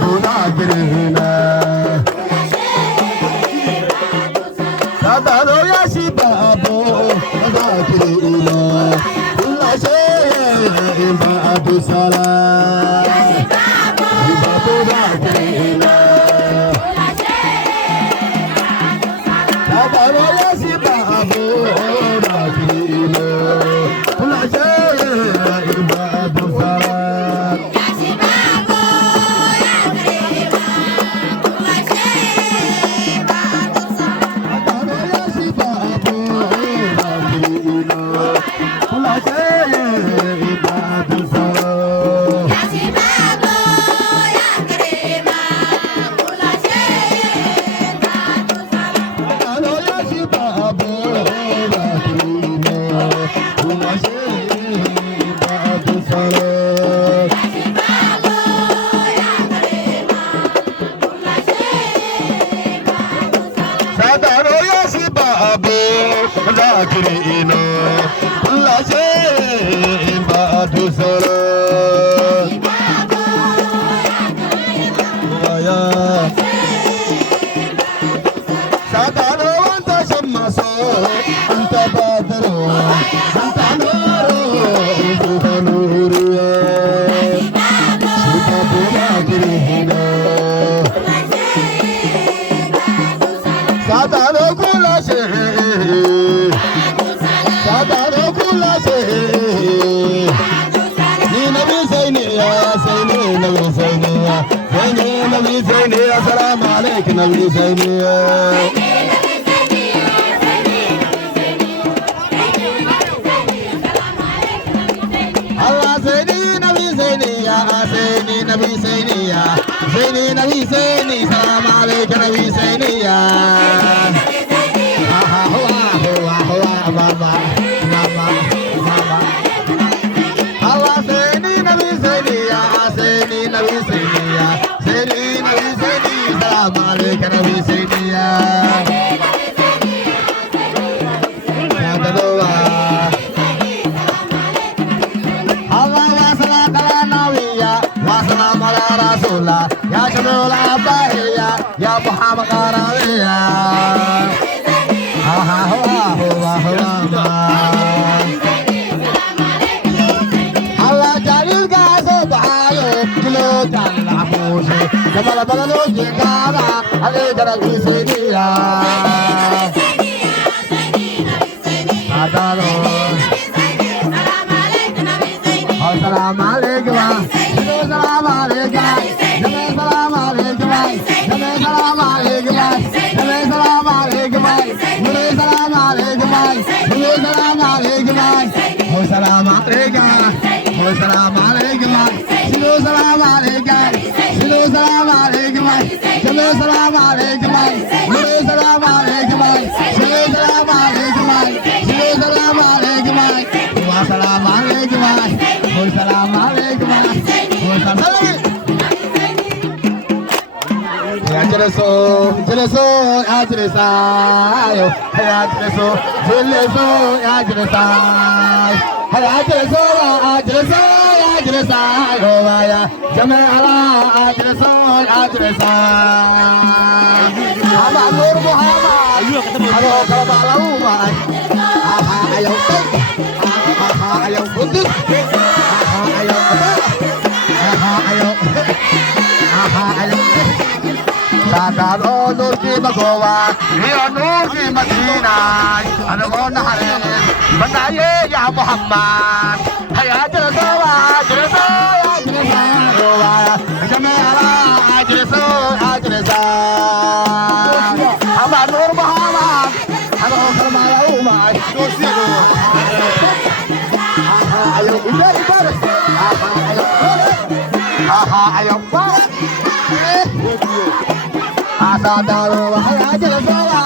Bunagirina Sadalo Yashibabu Bunagirina Ulashe Ibadu Salam Ibadu Bunagirina Sadalo Yashibabu Bunagirina Ulashe Ibadu Salam Assalamu alaikum Nabi Zainiya Allah Zaini Nabi Zainiya Zaini Nabi Zainiya Zaini Nabi Zaini Assalamu alaikum Nabi Zainiya Mama Allah Zaini Nabi Zainiya Zaini Nabi Zainiya Zaini Nabi Zaini Assalamu alaikum Nabi Zainiya Allah wasala kala nawiya wasala mala rasula ya shamula bahiya ya Muhammad qarawiya Allah jalil gazo bayo kilo jalil amushi jamal balalo jikara ale jaral siniya adalo Assalamu alaikum Assalamu alaikum Assalamu alaikum Assalamu alaikum Assalamu alaikum Assalamu alaikum Assalamu alaikum Assalamu alaikum Assalamu alaikum Assalamu alaikum Assalamu alaikum Assalamu alaikum Assalamu alaikum Assalamu alaikum Assalamu alaikum Assalamu alaikum Assalamu alaikum Ya jeleso jeleso ya jelesayo ya jeleso jeleso ya jelesayo ya jeleso ya jeleso ya jelesayo ya jamala ya jeleso ya jelesayo Aba Nur Muhammad halo kalau mai ayo ayo putih ayo ayo ayo Sadaro Nur ki Magowa ya Nur ki Madina ana mon hare bataye ya Muhammad haya jalawa jalawa jalawa jamala ajrso ajrsa Aba Nur Muhammad halo kalmala umay dosiro ayo ibar ibar ayo ayo Sadaro haya jalawa